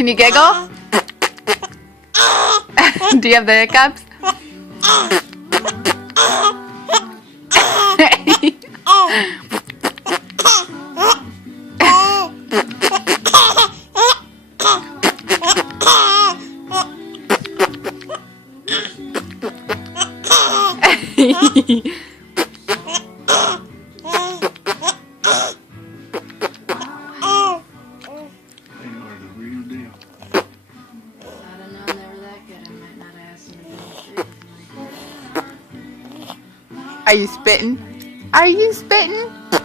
Can you giggle? Do you have the hiccups? Are you spitting? Are you spitting?